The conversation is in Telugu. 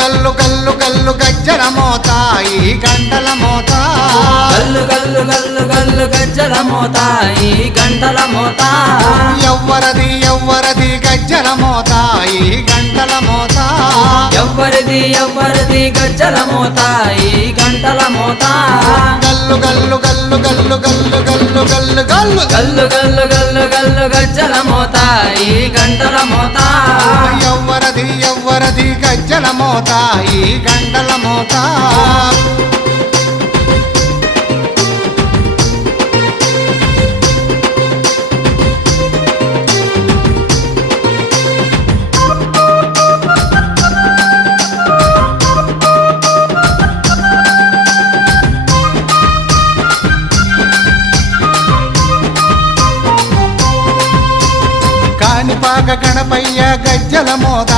గల్లు గల్లు గల్లు గజ్జల మోత ఈ గంటల మోత గల్లు గల్లు గల్లు గల్లు గజ్జల మోత ఈ గంటల మోత ఎవ్వరది ఎవ్వరది గజ్జల మోత ఈ గంటల మోత ఎవ్వరిది ఎవ్వరిది గజ్జల మోత ఈ గంటల మోత గల్లు గల్లు గల్లు గల్లు గల్లు గల్లు గల్లు గల్లు గల్లు గల్లు గల్లు గల్లు గజ్జల మోత ఈ గంటల మోత ఎవ్వరది ఎవ్వరది గజ్జల మోత ఈ గంటల మోత కాణిపాక గణపయ్య గజ్జల మోత